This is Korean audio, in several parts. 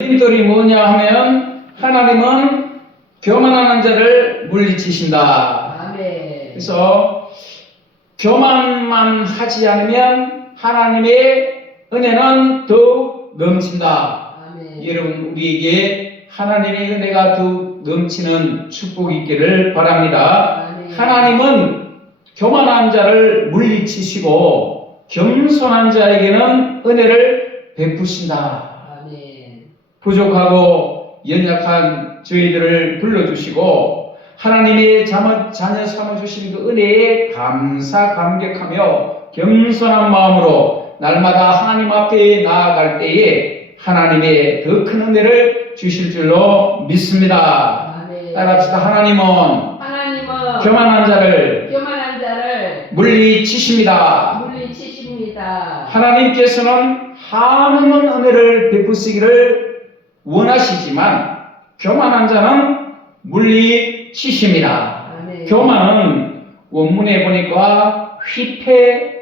걸림돌이 뭐냐 하면 하나님은 교만하는 자를 물리치신다. 아멘. 그래서 교만만 하지 않으면 하나님의 은혜는 더욱 넘친다. 아멘. 여러분, 우리에게 하나님의 은혜가 더욱 넘치는 축복이 있기를 바랍니다. 아멘. 하나님은 교만한 자를 물리치시고 겸손한 자에게는 은혜를 베푸신다. 아멘. 부족하고 연약한 저희들을 불러주시고 하나님의 자녀 삼아주신 그 은혜에 감사감격하며 겸손한 마음으로 날마다 하나님 앞에 나아갈 때에 하나님의 더 큰 은혜를 주실 줄로 믿습니다. 아멘. 따라합시다. 하나님은 교만한 자를 물리치십니다. 물리치십니다. 하나님께서는 많은 은혜를 베푸시기를 원하시지만 교만한 자는 물리치십니다. 아멘. 교만은 원문에 보니까 휘페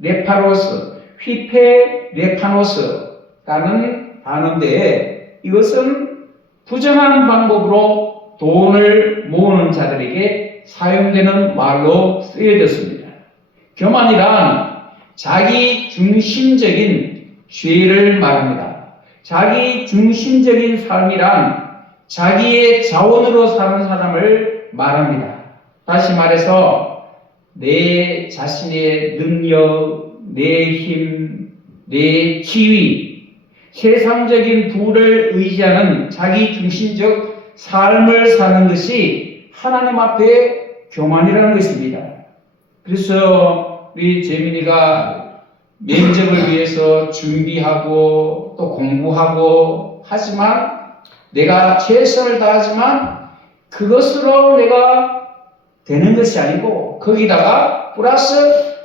네파로스, 휘페 네파노스라는 단어인데 이것은 부정한 방법으로 돈을 모으는 자들에게 사용되는 말로 쓰여졌습니다. 교만이란 자기 중심적인 죄를 말합니다. 자기 중심적인 삶이란 자기의 자원으로 사는 사람을 말합니다. 다시 말해서 내 자신의 능력, 내 힘, 내 지위, 세상적인 부를 의지하는 자기 중심적 삶을 사는 것이 하나님 앞에 교만이라는 것입니다. 그래서 우리 재민이가 면접을 위해서 준비하고 또 공부하고 하지만 내가 최선을 다하지만 그것으로 내가 되는 것이 아니고 거기다가 플러스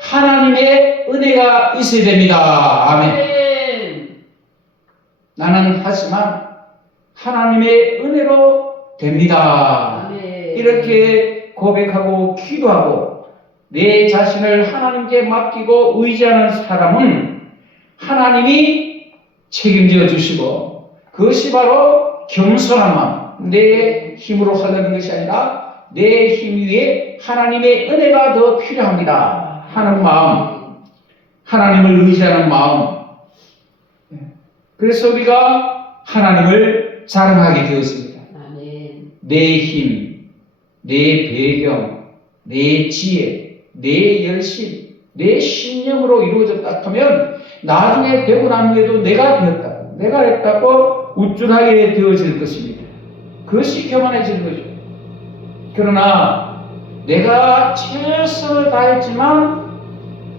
하나님의 은혜가 있어야 됩니다. 아멘. 아멘. 나는 하지만 하나님의 은혜로 됩니다. 아멘. 이렇게 고백하고 기도하고 내 자신을 하나님께 맡기고 의지하는 사람은 하나님이 책임져 주시고 그것이 바로 겸손한 마음, 내 힘으로 하려는 것이 아니라 내 힘 위에 하나님의 은혜가 더 필요합니다 하는 마음, 하나님을 의지하는 마음. 그래서 우리가 하나님을 자랑하게 되었습니다. 아멘. 내 힘, 내 배경, 내 지혜, 내 열심, 내 신념으로 이루어졌다 하면 나중에 되고 난 후에도 내가 되었다고, 내가 했다고 우쭐하게 되어질 것입니다. 그것이 교만해지는 거죠. 그러나 내가 최선을 다했지만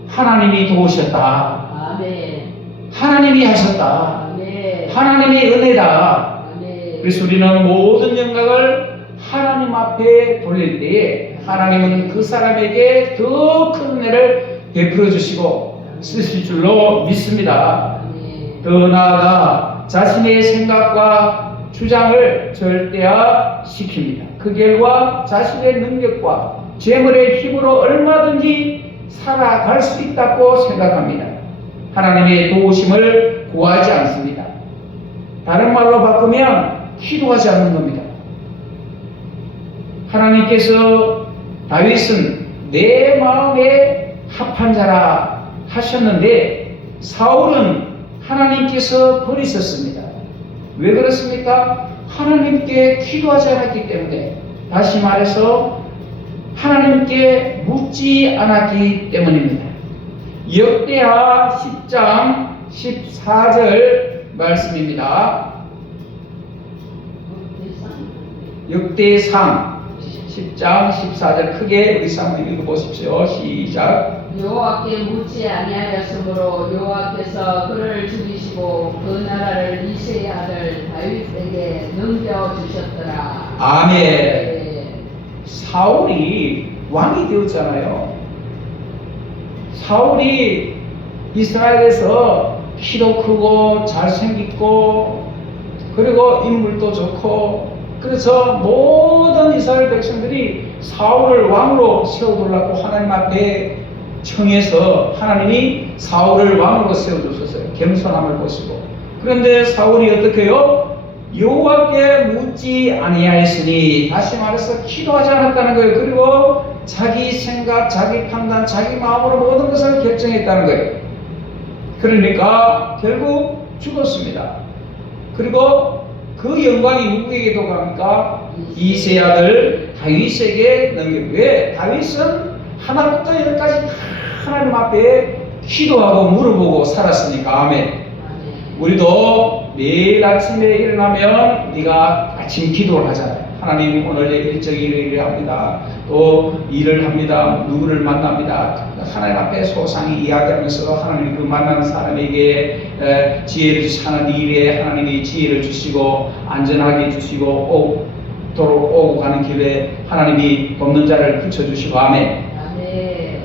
하나님이 도우셨다. 아멘. 하나님이 하셨다. 아멘. 하나님의 은혜다. 아멘. 그래서 우리는 모든 영광을 하나님 앞에 돌릴 때에 하나님은 그 사람에게 더 큰 은혜를 베풀어 주시고 쓰실 줄로 믿습니다. 아멘. 더 나아가 자신의 생각과 주장을 절대화시킵니다. 그 결과 자신의 능력과 재물의 힘으로 얼마든지 살아갈 수 있다고 생각합니다. 하나님의 도우심을 구하지 않습니다. 다른 말로 바꾸면 기도하지 않는 겁니다. 하나님께서 다윗은 내 마음에 합한 자라 하셨는데 사울은 하나님께서 버리셨습니다. 왜 그렇습니까? 하나님께 기도하지 않았기 때문에, 다시 말해서 하나님께 묻지 않았기 때문입니다. 역대하 10장 14절 말씀입니다. 역대상 10장 14절 크게 우리 한번 읽어보십시오. 시작. 여호와께 묻지 아니하였으므로 여호와께서 그를 죽이시고 그 나라를 이새의 아들 다윗에게 넘겨주셨더라. 아멘. 네. 사울이 왕이 되었잖아요. 사울이 이스라엘에서 키도 크고 잘생겼고 그리고 인물도 좋고 그래서 모든 이스라엘 백성들이 사울을 왕으로 세워두려고 하나님 앞에 청해서 하나님이 사울을 왕으로 세워주셨어요. 겸손함을 보시고 그런데 사울이 어떻게 해요? 여호와께 묻지 아니하였으니, 다시 말해서 기도하지 않았다는 거예요. 그리고 자기 생각, 자기 판단, 자기 마음으로 모든 것을 결정했다는 거예요. 그러니까 결국 죽었습니다. 그리고 그 영광이 누구에게도 갑니까? 이세 아들 다윗에게 넘겨요. 왜? 다윗은 하나부터 열까지 다 하나님 앞에 기도하고 물어보고 살았으니까. 아멘. 우리도 매일 아침에 일어나면 네가 아침 기도를 하잖아요. 하나님, 오늘의 일정이 이래 합니다. 또 일을 합니다. 누구를 만납니다. 하나님 앞에 소상히 이야기하면서 하나님 그 만나는 사람에게 지혜를 주시고, 하는 일에 하나님이 지혜를 주시고 안전하게 해주시고 오고 가는 길에 하나님이 돕는 자를 붙여주시고. 아멘.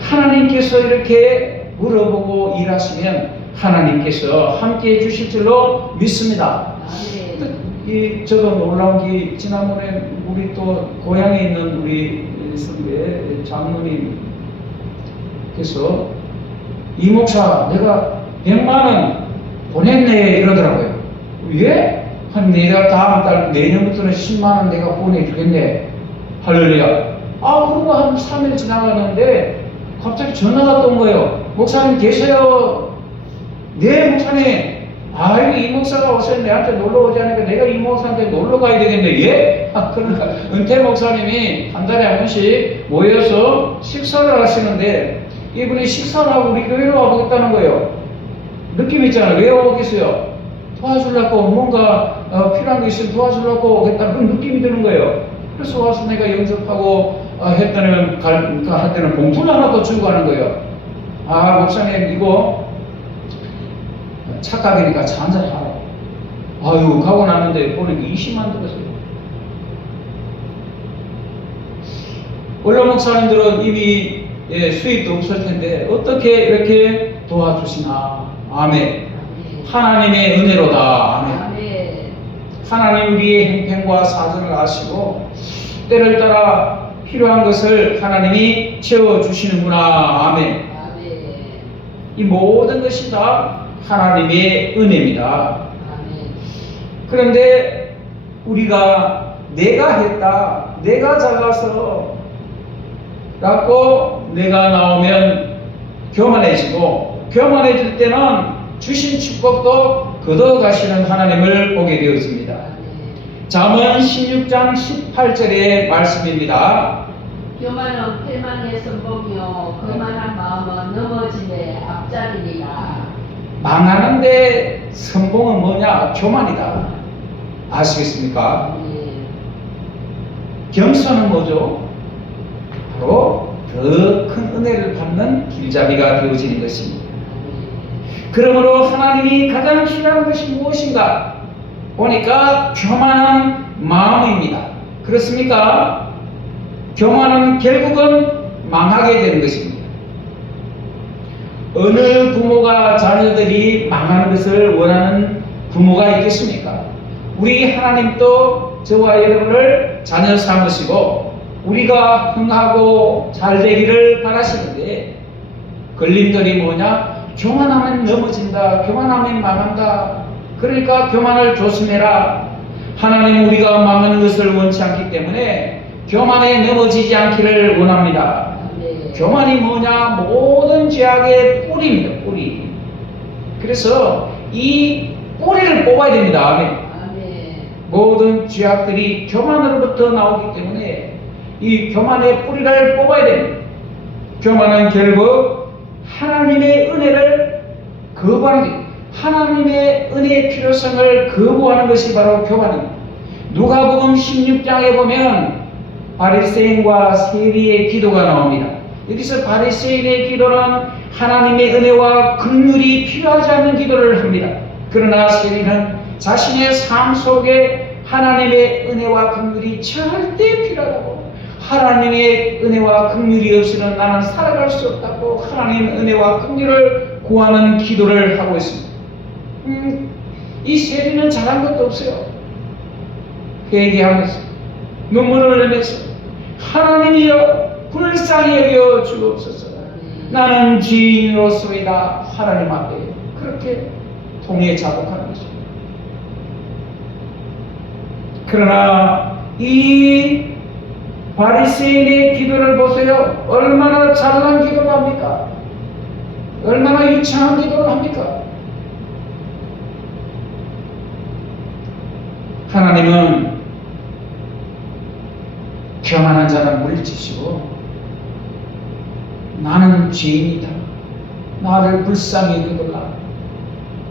하나님께서 이렇게 물어보고 일하시면 하나님께서 함께 해주실 줄로 믿습니다. 저도 놀라운 게, 지난번에 우리 또 고향에 있는 우리 선배 장로님께서 이 목사 내가 100만원 보냈네 이러더라고요. 왜? 내가 다음 달 내년부터는 10만원 내가 보내주겠네. 할렐루야. 그러고 한 3일 지나갔는데 갑자기 전화가 온 거예요. 목사님 계세요? 네, 목사님. 이 목사가 어서 내한테 놀러 오지 않으니까 내가 이 목사한테 놀러 가야 되겠네. 예? 그러니까 은퇴 목사님이 한 달에 한 번씩 모여서 식사를 하시는데, 이분이 식사를 하고 우리 교회로 와보겠다는 거예요. 느낌 있잖아요. 왜 오겠어요? 도와주려고, 뭔가 필요한 게 있으면 도와주려고 오겠다는 그런 느낌이 드는 거예요. 그래서 와서 내가 영접하고 했더니 할 때는 봉투를 하나 더 주고 가는 거예요. 목사님 이거 착각이니까 차 한잔 하라고. 가고 나는데 보내기 20만 들었어요. 원래 목사님들은 이미 수입도 없을 텐데 어떻게 이렇게 도와주시나. 아멘. 하나님의 은혜로다. 아멘. 하나님 우리의 행편과 사정을 아시고 때를 따라 필요한 것을 하나님이 채워주시는구나. 아멘. 이 모든 것이 다 하나님의 은혜입니다. 그런데 우리가 내가 했다, 내가 잘나서 라고 내가 나오면 교만해지고, 교만해질 때는 주신 축복도 거둬가시는 하나님을 보게 되었습니다. 잠언 16장 18절의 말씀입니다. 교만은 패망의 선봉이요 거만한 마음은 넘어짐의 앞자리니라. 망하는데 선봉은 뭐냐? 교만이다. 아시겠습니까? 겸손은 뭐죠? 바로 더 큰 은혜를 받는 길잡이가 되어지는 것입니다. 그러므로 하나님이 가장 필요한 것이 무엇인가? 보니까 교만한 마음입니다. 그렇습니까? 교만은 결국은 망하게 되는 것입니다. 어느 부모가 자녀들이 망하는 것을 원하는 부모가 있겠습니까? 우리 하나님도 저와 여러분을 자녀 삼으시고 우리가 흥하고 잘 되기를 바라시는데, 걸림돌이 뭐냐? 교만하면 넘어진다. 교만하면 망한다. 그러니까 교만을 조심해라. 하나님 우리가 망하는 것을 원치 않기 때문에 교만에 넘어지지 않기를 원합니다. 교만이 뭐냐? 모든 죄악의 뿌리입니다. 뿌리. 그래서 이 뿌리를 뽑아야 됩니다. 아멘. 모든 죄악들이 교만으로부터 나오기 때문에 이 교만의 뿌리를 뽑아야 됩니다. 교만은 결국 하나님의 은혜를 거부하는 것, 하나님의 은혜의 필요성을 거부하는 것이 바로 교만입니다. 누가복음 16장에 보면 바리새인과 세리의 기도가 나옵니다. 여기서 바리새인의 기도는 하나님의 은혜와 긍휼이 필요하지 않는 기도를 합니다. 그러나 세리는 자신의 삶 속에 하나님의 은혜와 긍휼이 절대 필요하다고, 하나님의 은혜와 긍휼이 없이는 나는 살아갈 수 없다고 하나님의 은혜와 긍휼을 구하는 기도를 하고 있습니다. 이 세리는 잘한 것도 없어요. 회개하면서 눈물을 흘리면서 하나님이여 불쌍히 여겨 주옵소서. 나는 죄인으로서이다. 하나님 앞에 그렇게 통해 자복하는 것입니다. 그러나 이 바리새인의 기도를 보세요. 얼마나 잘난 기도를 합니까? 얼마나 유창한 기도를 합니까? 하나님은 교만한 자는 물리치시고 나는 죄인이다, 나를 불쌍히 여겨달라,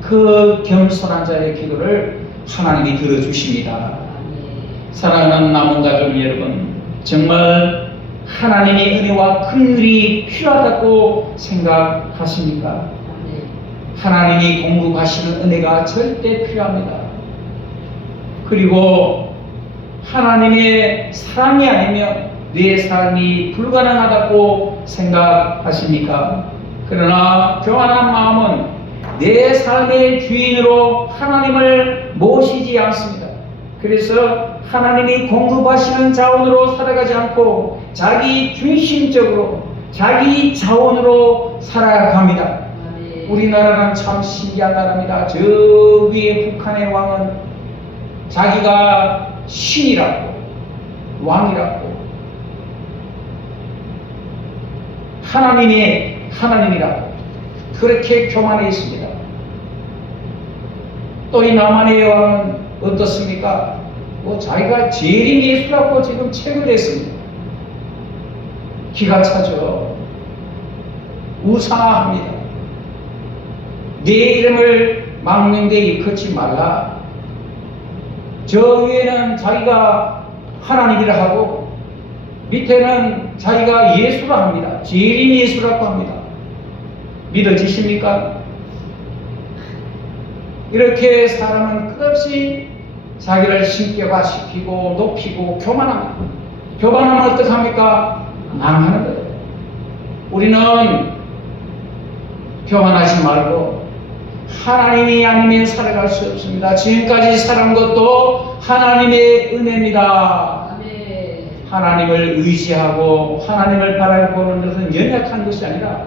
그 겸손한 자의 기도를 하나님이 들어주십니다. 사랑하는 남은 가족 여러분, 정말 하나님의 은혜와 긍휼이 필요하다고 생각하십니까? 하나님이 공급하시는 은혜가 절대 필요합니다. 그리고 하나님의 사랑이 아니면 내 삶이 불가능하다고 생각하십니까? 그러나 교만한 마음은 내 삶의 주인으로 하나님을 모시지 않습니다. 그래서 하나님이 공급하시는 자원으로 살아가지 않고 자기 중심적으로 자기 자원으로 살아갑니다. 우리나라는 참 신기한 나라입니다. 저 위에 북한의 왕은 자기가 신이라고, 왕이라고, 하나님이라고 그렇게 교만해 있습니다. 또 이 남한의 왕은 어떻습니까? 자기가 제일 예수라고 지금 책을 냈습니다. 기가 차죠. 우상화합니다. 내 이름을 망명되게 일컫지 말라. 저 위에는 자기가 하나님이라 하고 밑에는 자기가 예수라 합니다. 재림 예수라고 합니다. 믿어지십니까? 이렇게 사람은 끝없이 자기를 신격화시키고 높이고 교만합니다. 교만하면 어떡합니까? 망하는 거예요. 우리는 교만하지 말고 하나님이 아니면 살아갈 수 없습니다. 지금까지 살은 것도 하나님의 은혜입니다. 하나님을 의지하고 하나님을 바라보는 것은 연약한 것이 아니라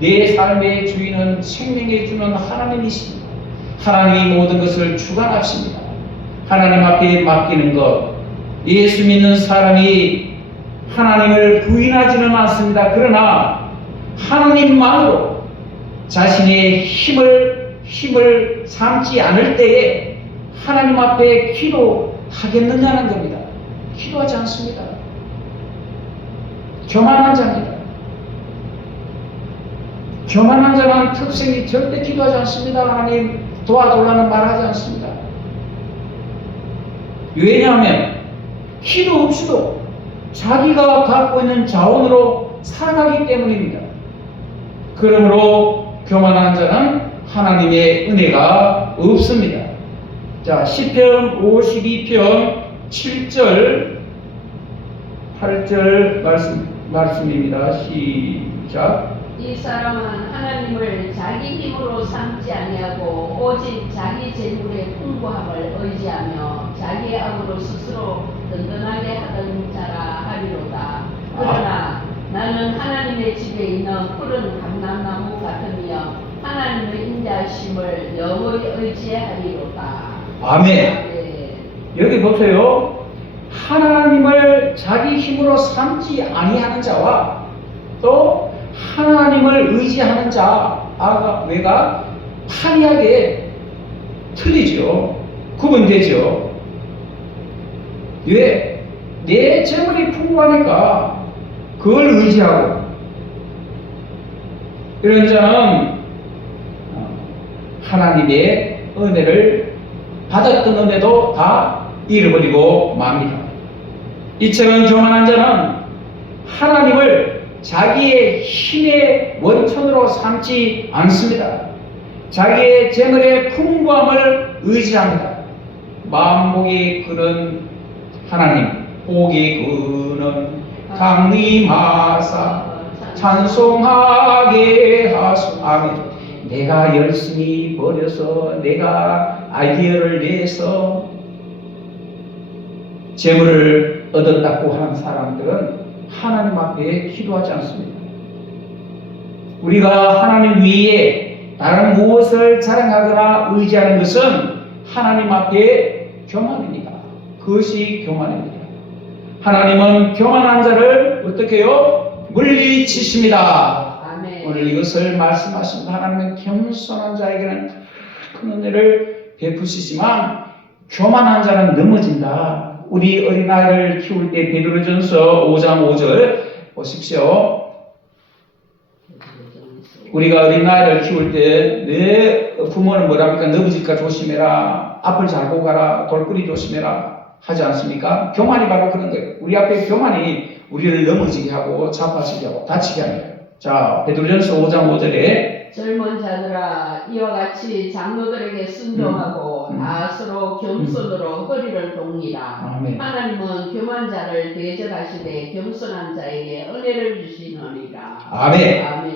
내 삶의 주인은 생명해 주는 하나님이십니다. 하나님이 모든 것을 주관하십니다. 하나님 앞에 맡기는 것, 예수 믿는 사람이 하나님을 부인하지는 않습니다. 그러나 하나님만으로 자신의 힘을 삼지 않을 때에 하나님 앞에 기도하겠느냐는 겁니다. 기도하지 않습니다. 교만한 자입니다. 교만한 자는 특성이 절대 기도하지 않습니다. 하나님 도와달라는 말하지 않습니다. 왜냐하면 기도 없이도 자기가 갖고 있는 자원으로 살아가기 때문입니다. 그러므로 교만한 자는 하나님의 은혜가 없습니다. 자, 시편 52편 7절 8절 말씀입니다. 시작. 이 사람은 하나님을 자기 힘으로 삼지 아니하고 오직 자기 재물의 풍부함을 의지하며 자기의 악으로 스스로 든든하게 하던 자라 하리로다. 그러나 나는 하나님의 집에 있는 푸른 감람나무 같으며 하나님의 인자심을 영원히 의지하리로다. 아멘. 네. 여기 보세요. 하나님을 자기 힘으로 삼지 아니하는 자와 또 하나님을 의지하는 자가 외가 판이하게 틀리죠. 구분되죠. 왜? 내 재물이 풍부하니까 그걸 의지하고 이런 자는 하나님의 은혜를 받았던 은혜도 다 잃어버리고 맙니다. 이처럼 교만한 자는 하나님을 자기의 힘의 원천으로 삼지 않습니다. 자기의 재물의 풍부함을 의지합니다. 만복이 그는 하나님, 복이 그는 강림하사 찬송하게 하소. 아멘. 내가 열심히 벌여서 내가 아이디어를 내서 재물을 얻었다고 하는 사람들은 하나님 앞에 기도하지 않습니다. 우리가 하나님 위에 다른 무엇을 자랑하거나 의지하는 것은 하나님 앞에 교만입니다. 그것이 교만입니다. 하나님은 교만한 자를 어떻게 해요? 물리치십니다. 아멘. 오늘 이것을 말씀하십니다. 하나님은 겸손한 자에게는 큰 은혜를 베푸시지만 교만한 자는 넘어진다. 우리 어린아이를 키울 때 베드로전서 5장 5절 보십시오. 우리가 어린아이를 키울 때 내 부모는 뭐랍니까? 넘어질까 조심해라. 앞을 잘 보고 가라. 돌뿌리 조심해라. 하지 않습니까? 교만이 바로 그런 거예요. 우리 앞에 교만이 우리를 넘어지게 하고 자빠지게 하고 다치게 하는 거예요. 자, 베드로전서 5장 5절에 젊은 자들아 이와 같이 장로들에게 순종하고 다 서로 겸손으로 허리를 돕니다. 아멘. 하나님은 교만 자를 대적하시되 겸손한 자에게 은혜를 주시느니라. 아멘. 아멘.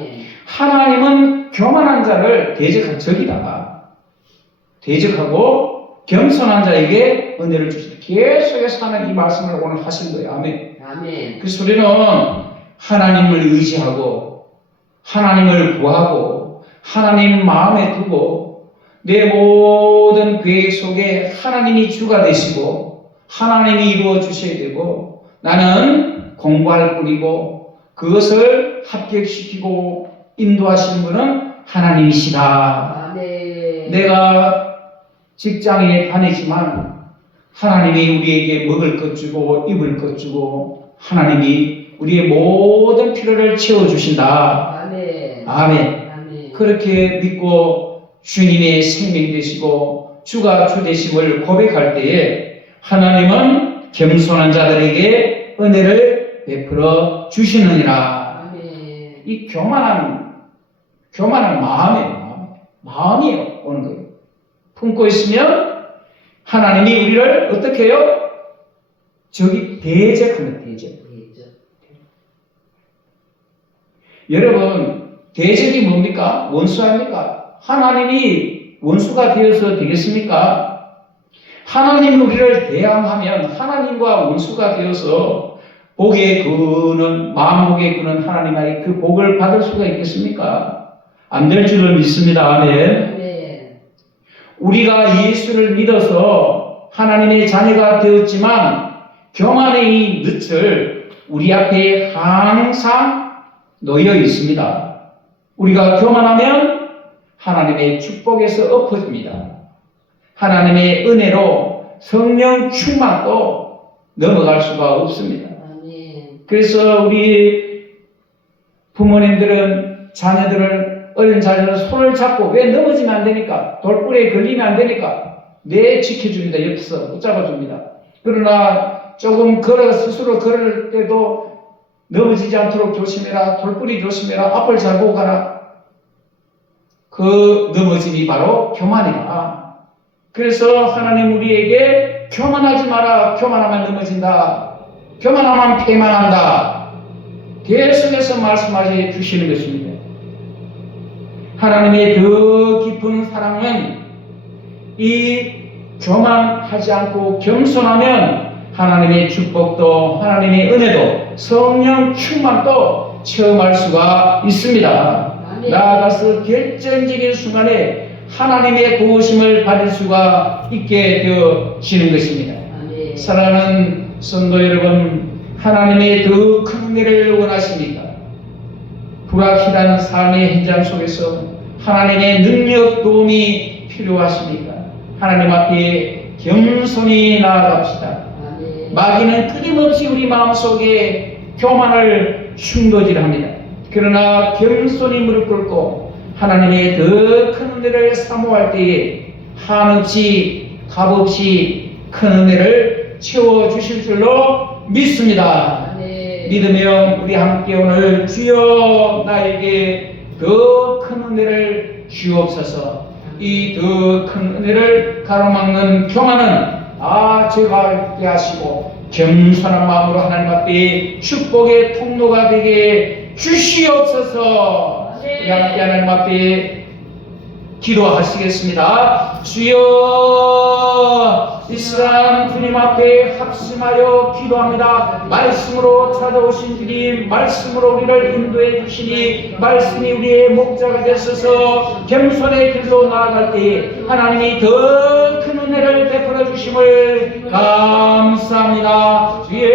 하나님은 교만한 자를 대적한 적이다. 대적하고 겸손한 자에게 은혜를 주시다. 계속해서 하나님 이 말씀을 오늘 하신 거예요. 아멘. 아멘. 그 소리는 하나님을 의지하고 하나님을 구하고 하나님 마음에 두고 내 모든 계획 속에 하나님이 주가 되시고 하나님이 이루어 주셔야 되고 나는 공부할 뿐이고 그것을 합격시키고 인도하시는 분은 하나님이시다. 아멘. 내가 직장에 다니지만 하나님이 우리에게 먹을 것 주고 입을 것 주고 하나님이 우리의 모든 필요를 채워주신다. 아멘. 아멘. 아멘. 그렇게 믿고 주님의 생명이 되시고 주가 주 되심을 고백할 때에 하나님은 겸손한 자들에게 은혜를 베풀어 주시느니라. 아멘. 이 교만한 마음이에요. 오는 거예요. 품고 있으면 하나님이 우리를 어떻게 해요? 저기 대적합니다. 대적. 여러분, 대적이 뭡니까? 원수 아닙니까? 하나님이 원수가 되어서 되겠습니까? 하나님이 우리를 대항하면 하나님과 원수가 되어서 복에 그는 만복에 그는 하나님의 그 복을 받을 수가 있겠습니까? 안 될 줄을 믿습니다. 아멘. 아멘. 우리가 예수를 믿어서 하나님의 자녀가 되었지만 교만의 이 늪을 우리 앞에 항상 놓여 있습니다. 우리가 교만하면 하나님의 축복에서 엎어집니다. 하나님의 은혜로 성령 충만도 넘어갈 수가 없습니다. 아멘. 그래서 우리 부모님들은 자녀들을 어린 자녀들 손을 잡고 왜 넘어지면 안 되니까 돌불에 걸리면 안 되니까 네 지켜줍니다. 옆에서 붙잡아줍니다. 그러나 조금 스스로 걸을 때도 넘어지지 않도록 조심해라. 돌뿌리 조심해라. 앞을 잘 보고 가라. 그 넘어짐이 바로 교만이다. 그래서 하나님 우리에게 교만하지 마라. 교만하면 넘어진다. 교만하면 패만한다. 계속해서 말씀하시 주시는 것입니다. 하나님의 더 깊은 사랑은 이 교만하지 않고 겸손하면 하나님의 축복도 하나님의 은혜도 성령 충만도 체험할 수가 있습니다. 아멘. 나아가서 결정적인 순간에 하나님의 도우심을 받을 수가 있게 되어지는 것입니다. 아멘. 사랑하는 성도 여러분, 하나님의 더 큰 은혜를 원하십니까? 불확실한 삶의 현장 속에서 하나님의 능력 도움이 필요하십니까? 하나님 앞에 겸손히 나아갑시다. 아멘. 마귀는 끊임없이 우리 마음속에 교만을 충돌질합니다. 그러나 겸손히 무릎 꿇고 하나님의 더 큰 은혜를 사모할 때에 한없이 값없이 큰 은혜를 채워주실 줄로 믿습니다. 아멘. 믿으며 우리 함께 오늘 주여 나에게 더 큰 은혜를 주옵소서. 이 더 큰 은혜를 가로막는 교만은 제가 있게 하시고 겸손한 마음으로 하나님 앞에 축복의 통로가 되게 주시옵소서. 우리 함께 하나님 앞에 기도하시겠습니다. 주여, 이 시간 주님 앞에 합심하여 기도합니다. 말씀으로 찾아오신 주님, 말씀으로 우리를 인도해 주시니 말씀이 우리의 목자가 되셔서 겸손의 길로 나아갈 때 하나님이 더 큰 은혜를 베풀어 주심을 감사합니다. 주의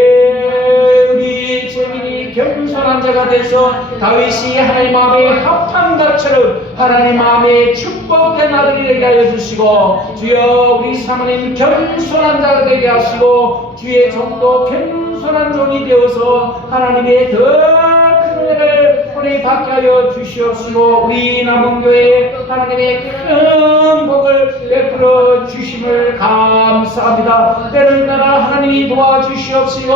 우리 재민이 겸손한 자가 돼서 다윗이 하나님 마음에 합한 것처럼 하나님 마음에 축복된 아들이 되게 하여 주시고, 주여 우리 사모님 겸손한 자가 되게 하시고, 주의 종도 겸손한 종이 되어서 하나님의 더 큰 은혜를 우리 받게 하여 주시옵시고, 우리 남은교회 하나님의 큰 복을 베풀어 주심을 감사합니다. 때를 따라 하나님이 도와주시옵시고,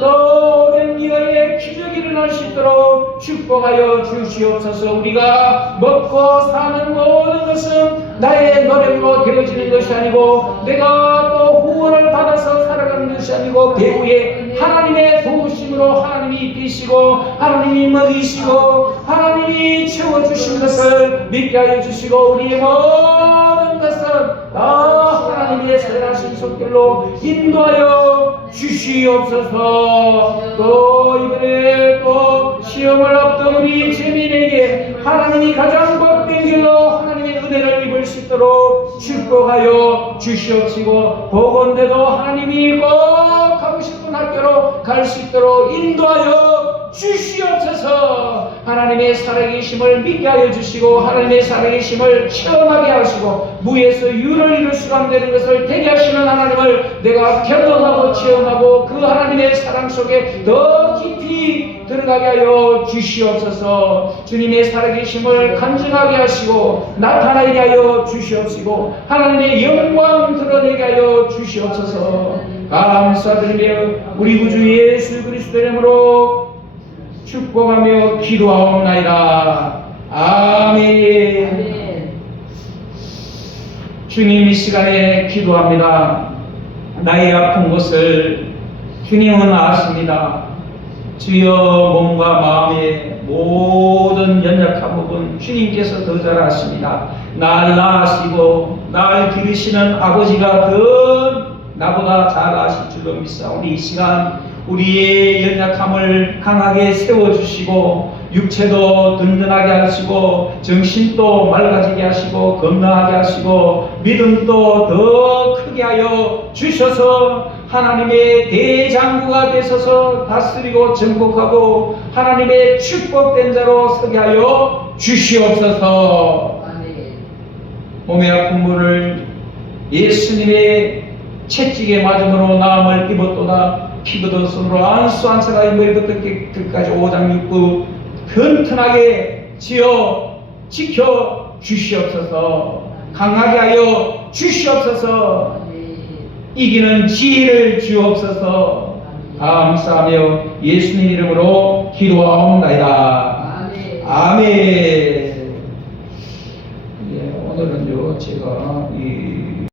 또 맹리어의 기적이 일어날 수 있도록 축복하여 주시옵소서. 우리가 먹고 사는 모든 것은 나의 노력으로 되어지는 것이 아니고, 내가 또 후원을 받아서 살아가는 것이 아니고, 배후에 하나님의 도우심으로 하나님이 입히시고, 하나님이 먹이시고, 하나님이 채워주신 것을 믿게 하여 주시고, 우리의 모든 것은 다 하나님의 선하신 손길로 인도하여 주시옵소서. 또 이번에 또 시험을 앞둔 우리 재민에게 하나님이 가장 복된 길로 하나님의 은혜를 입을 수 있도록 축복하여 주시옵시고, 복원대도 하나님이 꼭 가고 싶은 학교로 갈 수 있도록 인도하여 주시옵소서. 하나님의 살아계심을 믿게 하여 주시고, 하나님의 살아계심을 체험하게 하시고, 무에서 유를 이룰 수가 안 되는 것을 되게 하시는 하나님을 내가 경험하고 체험하고, 그 하나님의 사랑 속에 더 깊이 들어가게 하여 주시옵소서. 주님의 살아계심을 간증하게 하시고 나타나게 하여 주시옵시고, 하나님의 영광 드러내게 하여 주시옵소서. 감사드리며 우리 구주 예수 그리스도의 이름으로 축복하며 기도하옵나이다. 아멘. 주님, 이 시간에 기도합니다. 나의 아픈 것을 주님은 아십니다. 주여, 몸과 마음의 모든 연약한 부분 주님께서 더 잘 아십니다. 날 낳으시고 날 기르시는 아버지가 더 나보다 잘 아실 줄로 믿사오니, 이 시간 우리의 연약함을 강하게 세워주시고, 육체도 든든하게 하시고, 정신도 맑아지게 하시고, 건강하게 하시고, 믿음도 더 크게 하여 주셔서 하나님의 대장구가 되셔서 다스리고 정복하고 하나님의 축복된 자로 서게 하여 주시옵소서. 몸의 아픈 분을 예수님의 채찍에 맞음으로 나음을 입었도다. 피부도 손으로 안수 안사가 임을부터 끝까지 5장 6부 튼튼하게 지어 지켜 주시옵소서. 강하게 하여 주시옵소서. 이기는 지혜를 주옵소서. 감사하며 예수님 이름으로 기도하옵나이다. 아멘. 예, 오늘은요 제가 이